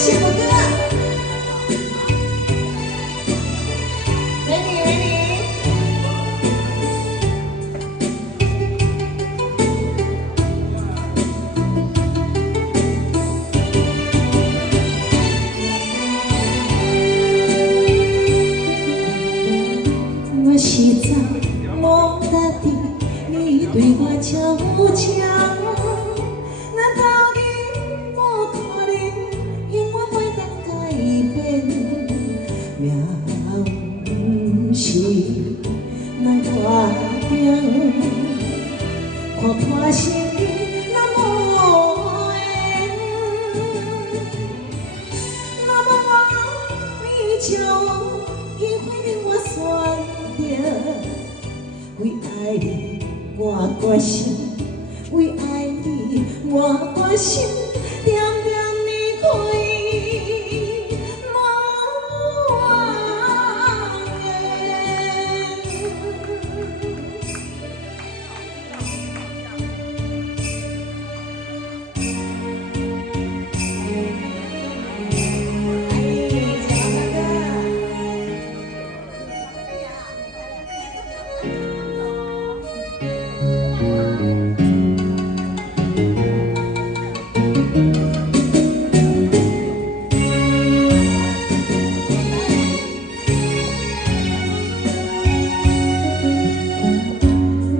幸福哥，美女美女。我实在无得地，你对我悄悄。 命是咱决定，看破心咱无缘。那么你就机会我选择，为爱你我决心，为爱你我决心，点点离开。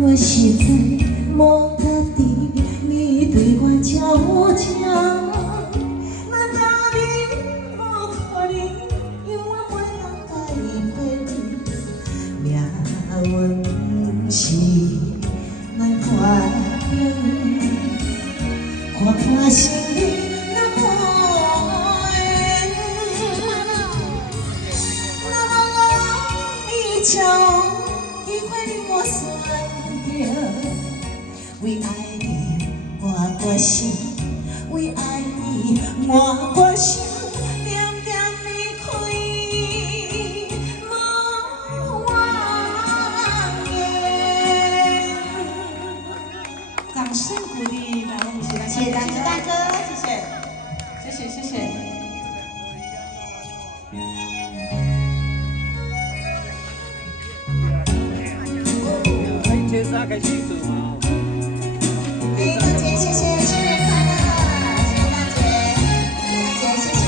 我实在无得地，你对我悄悄，难道你无可能，因我袂当改变？命运是咱决定，看破心里咱无缘。那么我就机会令我选。 为爱你，我决心；为爱你，我决心，点点离开，无怨言。掌声鼓励，来，我们一起来，谢谢大哥，大哥，谢谢，谢谢，谢谢。天杀开心走嘛！哎，大姐，谢谢，生日快乐！谢谢大姐，大姐，谢谢。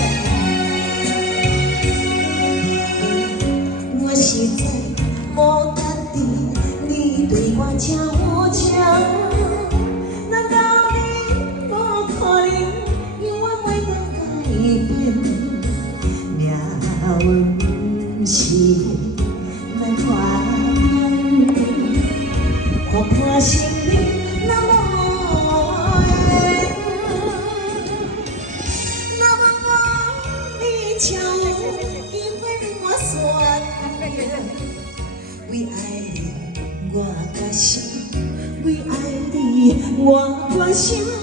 我实在无得地，你对我悄悄，难道你无可能，因我袂当改变？命运是咱决定。 看破心里那无缘，那么你就机会令我选择，为爱你我决心，为爱你我决心。